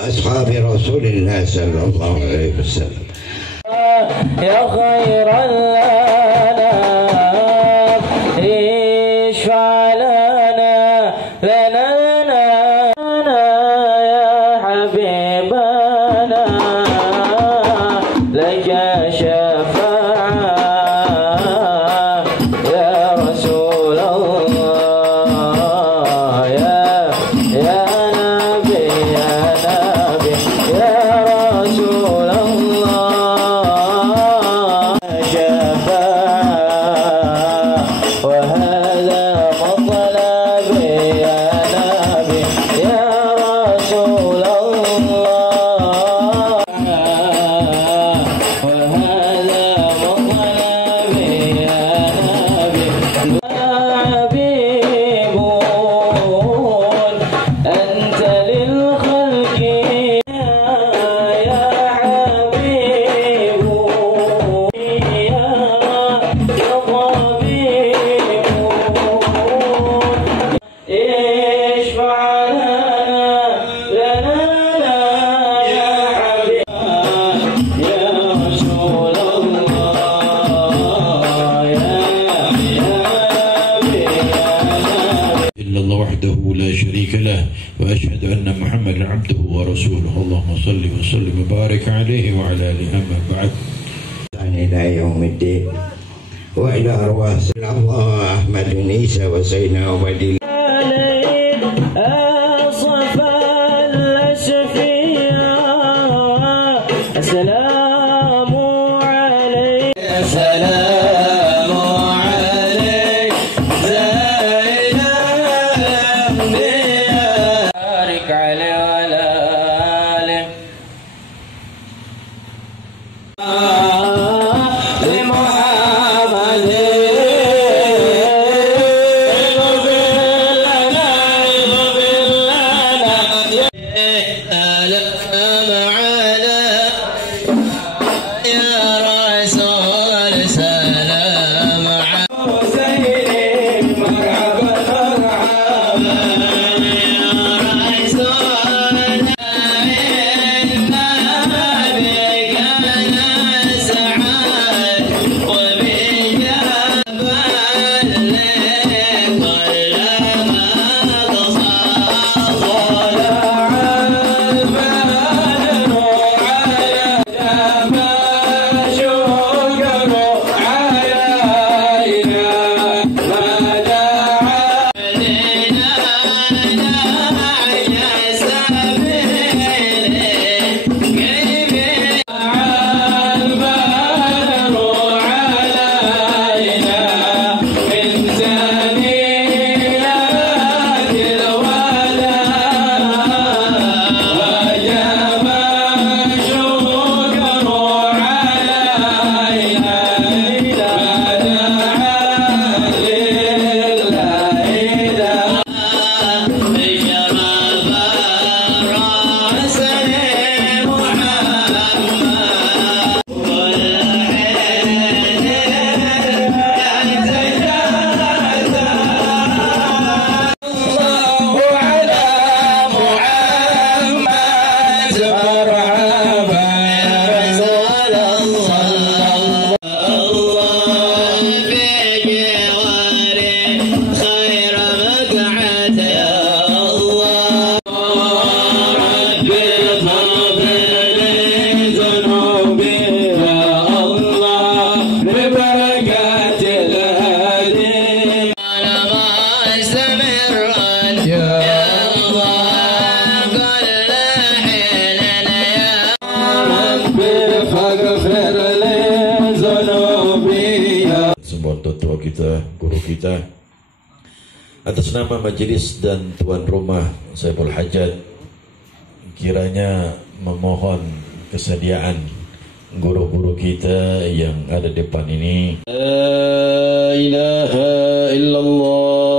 أصحاب رسول الله صلى الله عليه وسلم. يا خير الأنام اشفع لنا يا حبيبنا لك شفاعة يا رسول الله يا نبي يا رسول الله شفاعة وهذا مطلبي يا نبي يا رسول الله وهذا مطلبي يا نبي حبيبون أنت للخلق يا حبيب يا طبيب اشفع لنا يا حبيب يا رسول الله يا نبي إلا الله وحده لا شريك له وأشهد أن محمدا عبده ورسوله اللهم صل وسلم وبارك عليه وعلى آله أما بعد إلى يوم الدين وإلى أرواح الله أحمد بن عيسى وسيدنا عبد الله السلام عليك السلام عليك زين الأنبياء بارك عليه وعلى آله لمحمد semua tua kita, guru kita, atas nama majelis dan tuan rumah Saiful Hajat, kiranya memohon kesediaan guru-guru kita yang ada depan ini. La ilaha illallah